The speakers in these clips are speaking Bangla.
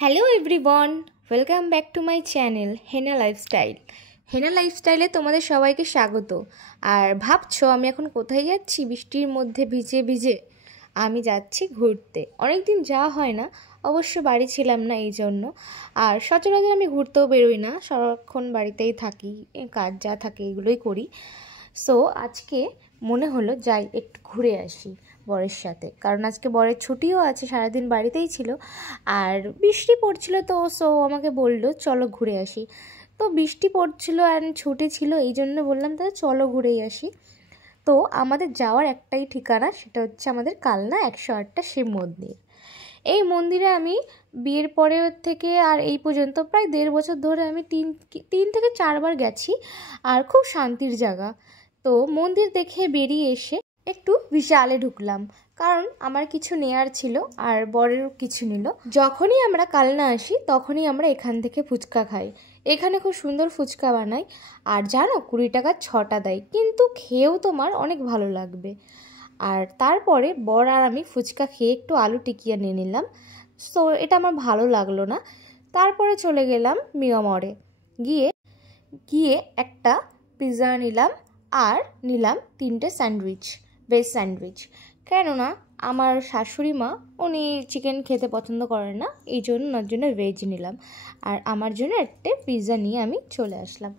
Hello everyone, welcome back to my channel Hena lifestyle. Hena লাইফস্টাইলে তোমাদের সবাইকে স্বাগত। আর ভাবছো আমি এখন কোথায় যাচ্ছি? বৃষ্টির মধ্যে ভিজে ভিজে আমি যাচ্ছি ঘুরতে। অনেক দিন যাওয়া হয় না, অবশ্য বাড়ি ছিলাম না এই জন্য। আর সচরাচর আমি ঘুরতেও বেরোই না, সারাক্ষণ বাড়িতেই থাকি, কাজ যা থাকে এগুলোই করি। সো আজকে মনে হলো যাই একটু ঘুরে আসি বরের সাথে, কারণ আজকে বরের ছুটিও আছে, সারাদিন বাড়িতেই ছিল। আর বৃষ্টি পড়ছিল, তো আমাকে বললো চলো ঘুরে আসি। তো বৃষ্টি পড়ছিল অ্যান্ড ছুটি ছিল, এই জন্য বললাম তাহলে চলো ঘুরেই আসি। তো আমাদের যাওয়ার একটাই ঠিকানা, সেটা হচ্ছে আমাদের কালনা 108টা শিব মন্দির। এই মন্দিরে আমি বিয়ের পরে থেকে আর এই পর্যন্ত প্রায় 1.5 বছর ধরে আমি তিন থেকে 4বার গেছি। আর খুব শান্তির জায়গা। তো মন্দির দেখে বেরিয়ে এসে একটু বিশালে ঢুকলাম, কারণ আমার কিছু নেয়ার ছিল আর বরেরও কিছু নিল। যখনই আমরা কালনা আসি তখনই আমরা এখান থেকে ফুচকা খাই। এখানে খুব সুন্দর ফুচকা বানায়, আর জানো 20 টাকার 6টা দেয়, কিন্তু খেয়েও তোমার অনেক ভালো লাগবে। আর তারপরে বর আর আমি ফুচকা খেয়ে একটু আলু টিকিয়া নিয়ে নিলাম। সো এটা আমার ভালো লাগলো না। তারপরে চলে গেলাম মিয়ামরে। গিয়ে গিয়ে একটা পিৎজা নিলাম আর নিলাম 3টে স্যান্ডউইচ, ভেজ স্যান্ডউইচ। কেননা আমার শাশুড়ি মা উনি চিকেন খেতে পছন্দ করেন না, এই জন্য ওনার জন্য ভেজ নিলাম। আর আমার জন্য একটা পিৎজা নিয়ে আমি চলে আসলাম।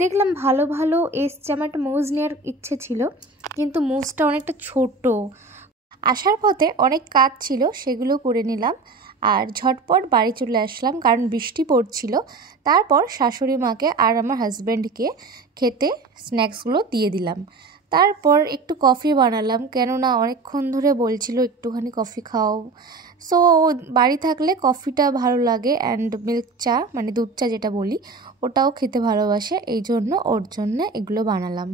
দেখলাম ভালো ভালো এসছে, আমার একটা মোজ নেওয়ার ইচ্ছে ছিল, কিন্তু মোজটা অনেকটা ছোট। আসার পথে অনেক কাজ ছিল, সেগুলো করে নিলাম আর ঝটপট বাড়ি চলে আসলাম, কারণ বৃষ্টি পড়ছিল। তারপর শাশুড়ি মাকে আর আমার হাজব্যান্ডকে খেতে স্ন্যাক্সগুলো দিয়ে দিলাম। তারপর একটু কফি বানালাম, কেননা অনেকক্ষণ ধরে বলছিল একটুখানি কফি খাও। সো বাড়ি থাকলে কফিটা ভালো লাগে, অ্যান্ড মিল্ক চা মানে দুধ চা যেটা বলি, ওটাও খেতে ভালোবাসে, এই জন্য ওর জন্য এগুলো বানালাম।